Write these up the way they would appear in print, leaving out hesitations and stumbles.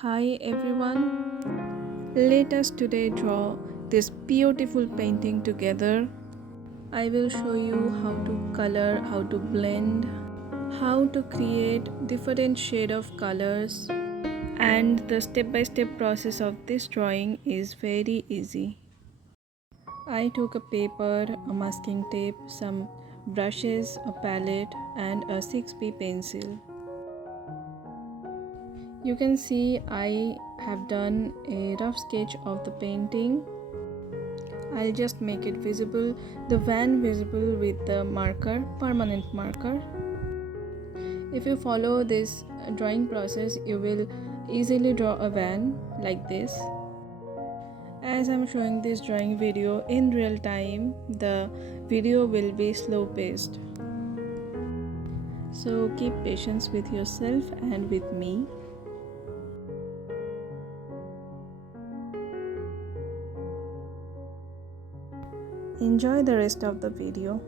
Hi everyone, let us today draw this beautiful painting together. I will show you how to color, how to blend, how to create different shade of colors, and the step-by-step process of this drawing is very easy. I took a paper, a masking tape, some brushes, a palette and a 6B pencil. You can see I have done a rough sketch of the painting. I'll just make it visible, the van visible with the marker, permanent marker. If you follow this drawing process, you will easily draw a van like this. As I'm showing this drawing video in real time, the video will be slow paced. So keep patience with yourself and with me. Enjoy the rest of the video.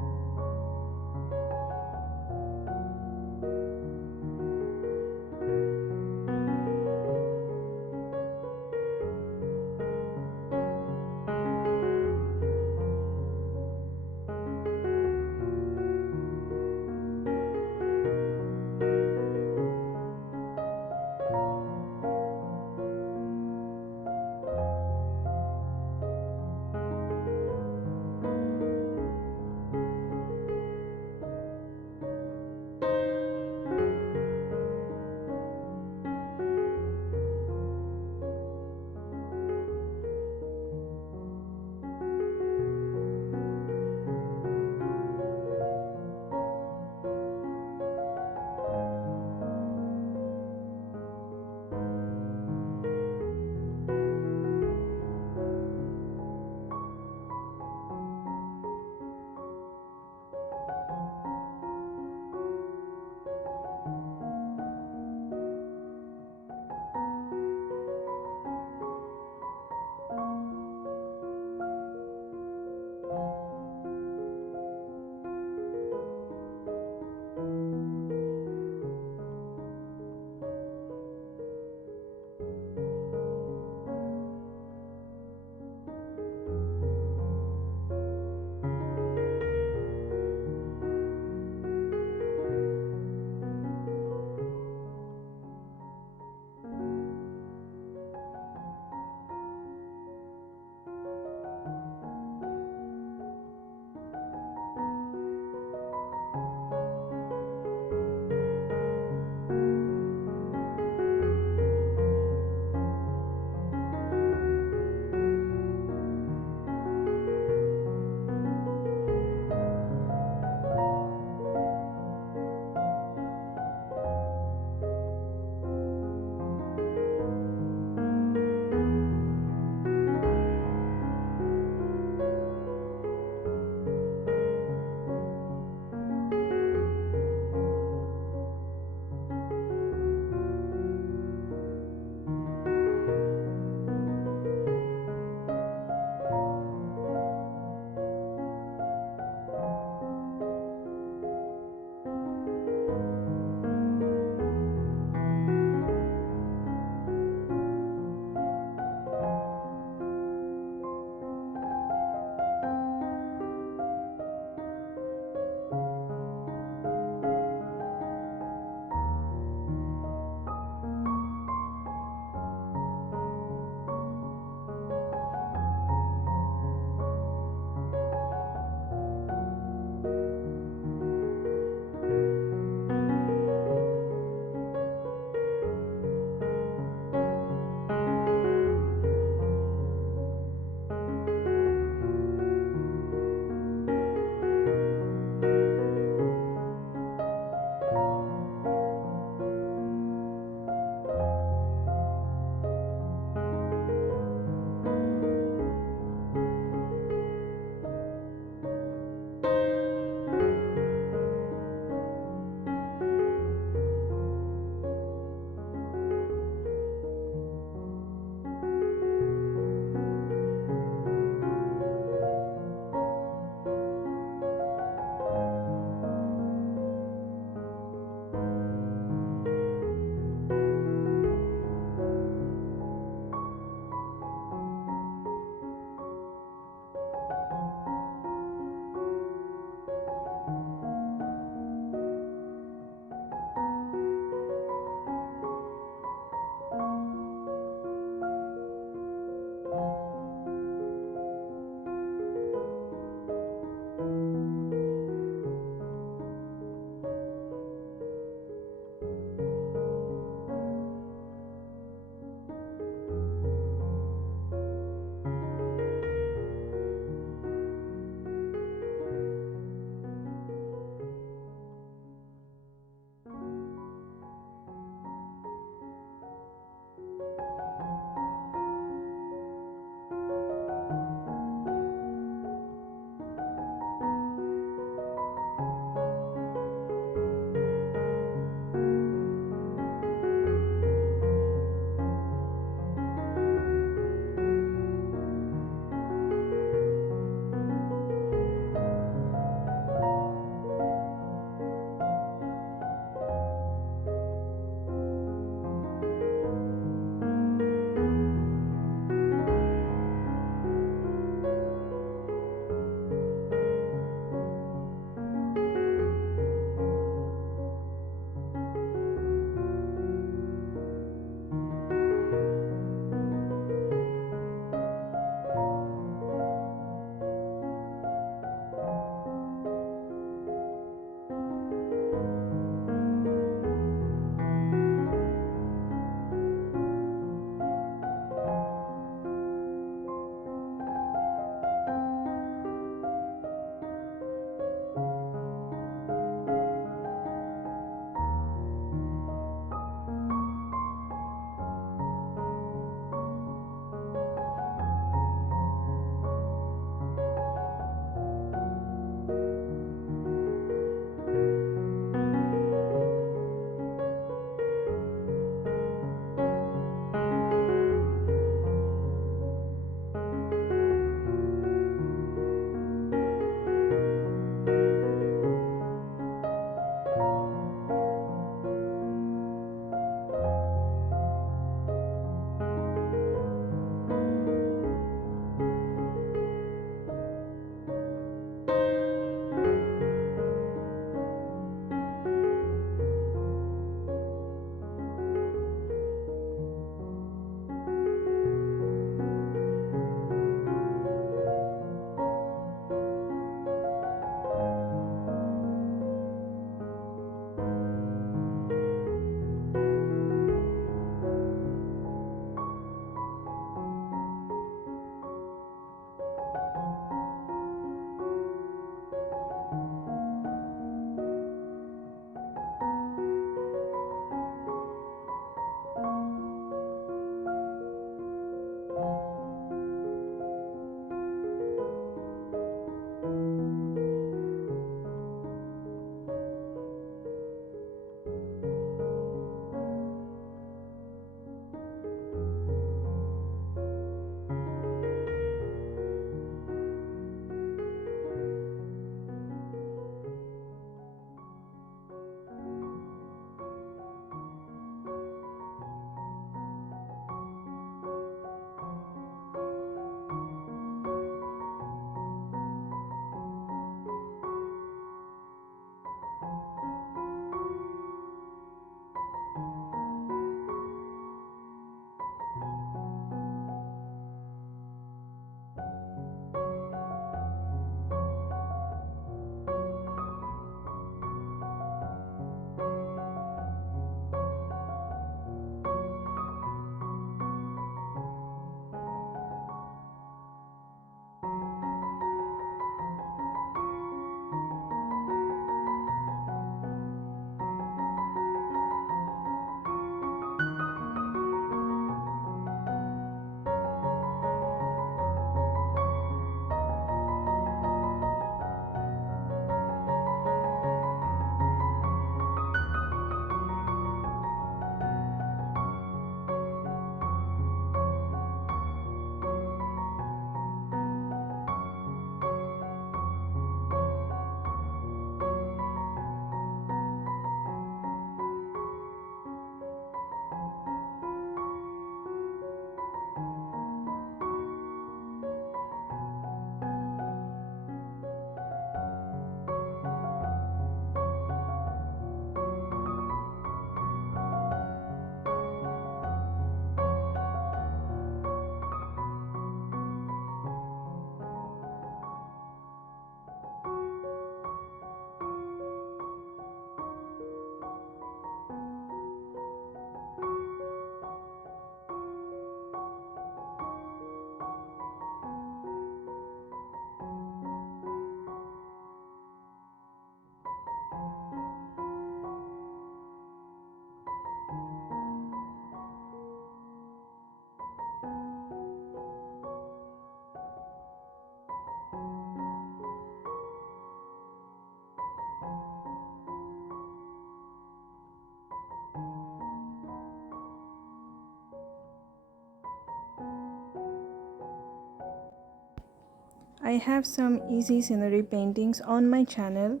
I have some easy scenery paintings on my channel.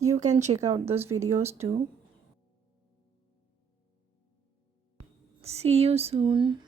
You can check out those videos too. See you soon.